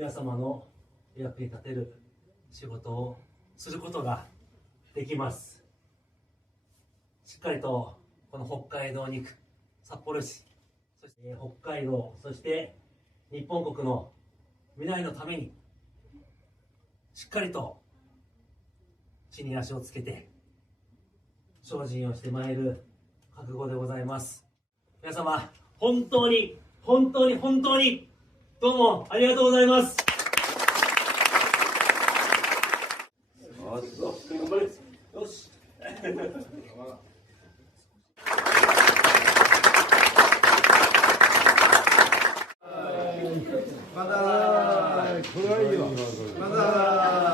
皆様の役に立てる仕事をすることができます。しっかりとこの北海道に行く札幌市、そして北海道、そして日本国の未来のためにしっかりと地に足をつけて精進をしてまいる覚悟でございます。皆様本当に本当に本当にどうもありがとうございます。よしまだ